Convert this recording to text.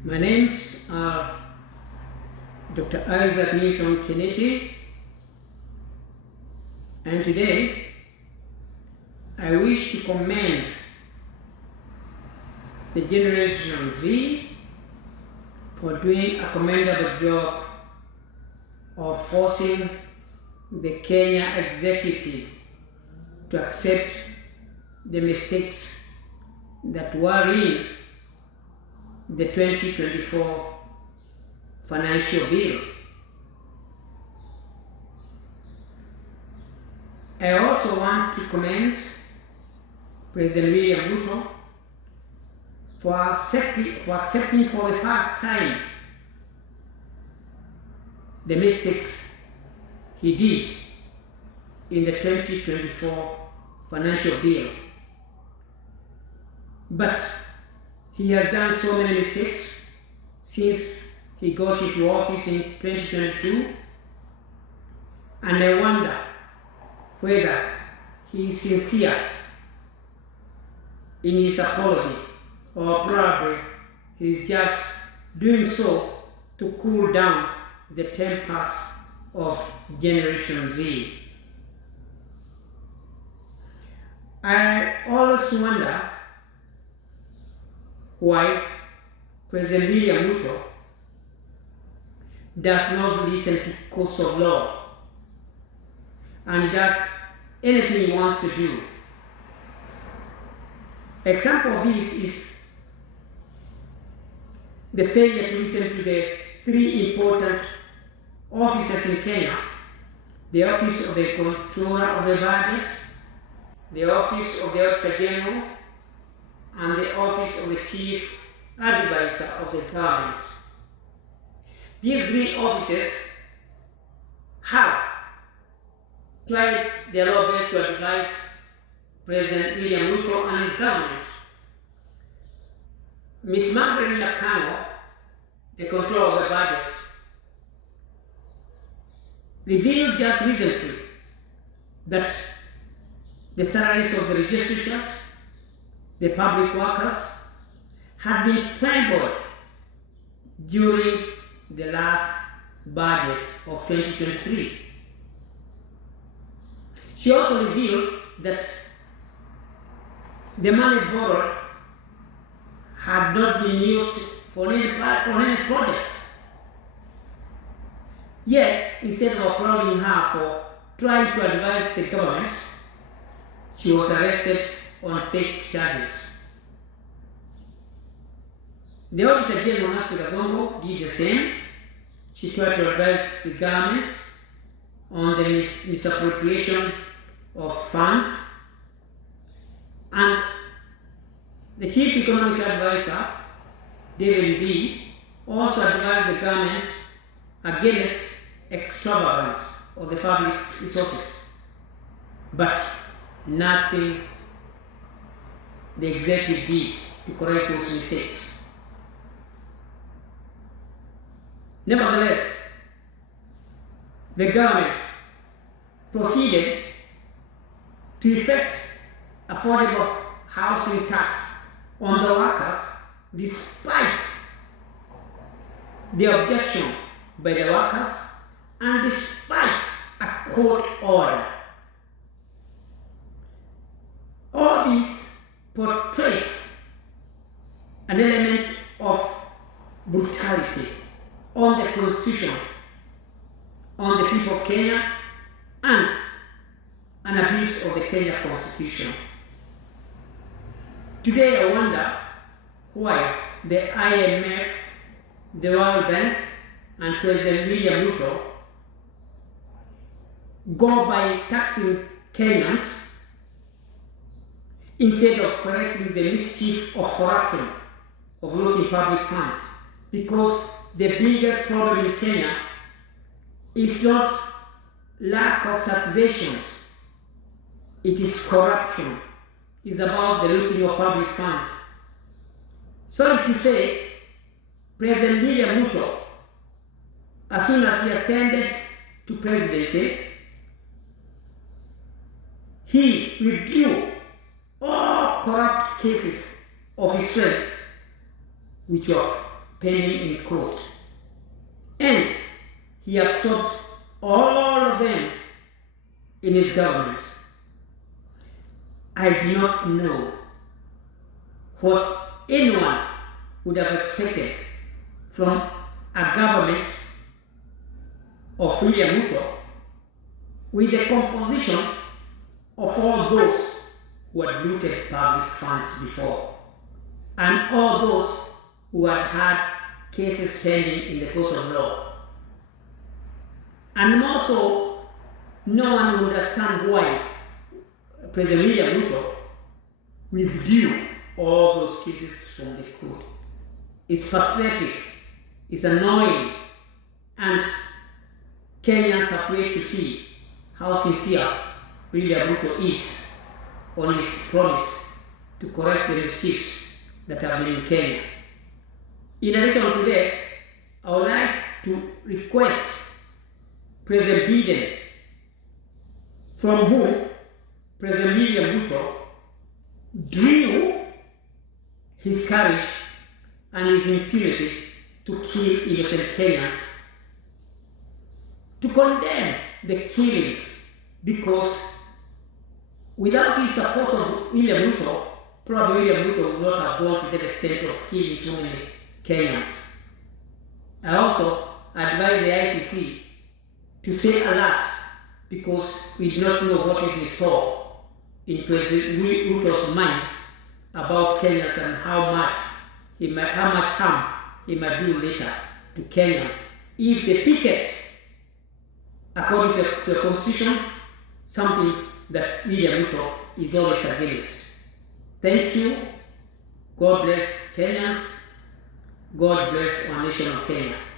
My name's Dr. Isaac Newton Kinity, and today I wish to commend the Generation Z for doing a commendable job of forcing the Kenya executive to accept the mistakes that were in the 2024 financial bill. I also want to commend President William Ruto for accepting for the first time the mistakes he did in the 2024 financial bill. But he has done so many mistakes since he got into office in 2022, and I wonder whether he is sincere in his apology, or probably he is just doing so to cool down the tempers of Generation Z. I always wonder why President William Ruto does not listen to courts of law and does anything he wants to do. Example of this is the failure to listen to the three important officers in Kenya: the Office of the Controller of the Budget, the Office of the Auditor General, and the Office of the Chief Advisor of the Government. These three offices have tried their level best to advise President William Ruto and his government. Ms. Margaret Nyakano, the Controller of the Budget, revealed just recently that the salaries of the registrators, the public workers, had been trampled during the last budget of 2023. She also revealed that the money borrowed had not been used for any project. Yet, instead of applauding her for trying to advise the government, she was arrested on fake charges. The Auditor General did the same. She tried to advise the government on the misappropriation of funds, and the Chief Economic Advisor, David D., also advised the government against extravagance of the public resources. But nothing the executive did to correct those mistakes. Nevertheless, the government proceeded to effect affordable housing tax on the workers despite the objection by the workers and despite a court order. All this portrays an element of brutality on the Constitution, on the people of Kenya, and an abuse of the Kenya Constitution. Today I wonder why the IMF, the World Bank, and President William Ruto go by taxing Kenyans instead of correcting the mischief of corruption, of looting public funds. Because the biggest problem in Kenya is not lack of taxations, it is corruption. It's about the looting of public funds. Sorry to say, President William Ruto, as soon as he ascended to presidency, he withdrew all corrupt cases of his friends, which were pending in court. And he absorbed all of them in his government. I do not know what anyone would have expected from a government of William Ruto with the composition of all those who had looted public funds before, and all those who had had cases pending in the court of law. And also, no one would understand why President William Ruto withdrew all those cases from the court. It's pathetic, it's annoying, and Kenyans are afraid to see how sincere William Ruto is on his promise to correct the mischiefs that have been in Kenya. In addition to that, I would like to request President Biden, from whom President William Ruto drew his courage and his impunity to kill innocent Kenyans, to condemn the killings, because without the support of William Ruto, probably William Ruto would not have gone to that extent of killing so many Kenyans. I also advise the ICC to stay alert, because we do not know what is in store in President Ruto's mind about Kenyans and how much harm he might do later to Kenyans if they picket according to the Constitution, something that William Ruto is always against. Thank you. God bless Kenyans. God bless our nation of Kenya.